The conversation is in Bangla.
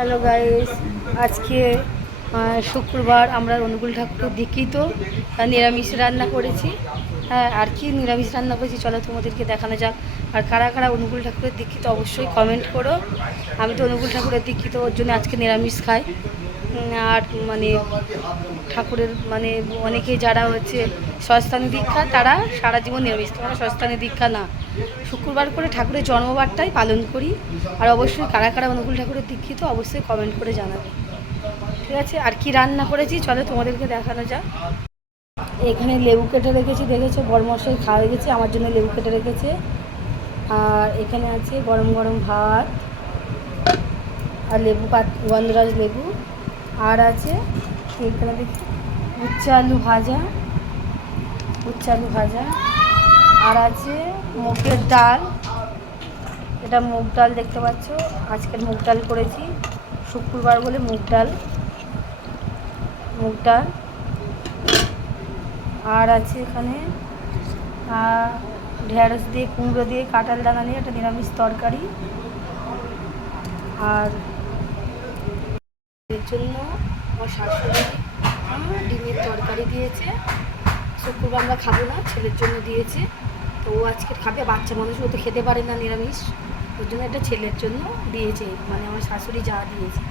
হ্যালো গাইস, আজকে শুক্রবার আমরা অনুকূল ঠাকুরের দীক্ষিত নিরামিষ রান্না করেছি। হ্যাঁ আর কি নিরামিষ রান্না করেছি চলো তোমাদেরকে দেখানো যাক। আর কারা কারা অনুকূল ঠাকুরের দীক্ষিত অবশ্যই কমেন্ট করো। আমি তো অনুকূল ঠাকুরের দীক্ষিত, ওর জন্য আজকে নিরামিষ খাই। আর মানে ঠাকুরের মানে অনেকে যারা হচ্ছে সস্থানী দীক্ষা, তারা সারা জীবন নিরামিষ আমরা সস্থানী দীক্ষা না। শুক্রবার করে ঠাকুরের জন্মবারটাই পালন করি। আর অবশ্যই কারা কারা অনুকূল ঠাকুরের দীক্ষিত, অবশ্যই কমেন্ট করে জানাবে। ঠিক আছে? আর কি রান্না করেছি? চলো তোমাদেরকে দেখানো যাক। এখানে লেবু কেটে রেখেছি, দেখেছ? বড়মশাই খাওয়া গেছে, আমার জন্য লেবু কেটে রেখেছে। আর এখানে আছে গরম গরম ভাত, আর লেবু পাত গন্ধরাজ লেবু। আর আছে এখানে দেখি। উচ্ছে আলু ভাজা উচ্ছে আলু ভাজা। আর আছে মুগের ডাল। এটা মুগ ডাল দেখতে পাচ্ছ। আজকের মুগ ডাল করেছি। শুক্রবার বলে মুগ ডাল। মুগ ডাল। আর আছে এখানে ঢেঁড়স দিয়ে, কুমড়ো দিয়ে, কাঁঠাল ডাঙা নিয়ে একটা নিরামিষ তরকারি। আর এর জন্য আমার শাশুড়ি ডিমের তরকারি দিয়েছে। শুক্রবার আমরা খাব না, ছেলের জন্য দিয়েছে। তো ও আজকে খাবে, বাচ্চা মানুষ, ও তো খেতে পারে না, নিরামিষ। ওর জন্য একটা ছেলের জন্য দিয়েছে মানে আমার শাশুড়ি যা দিয়েছে।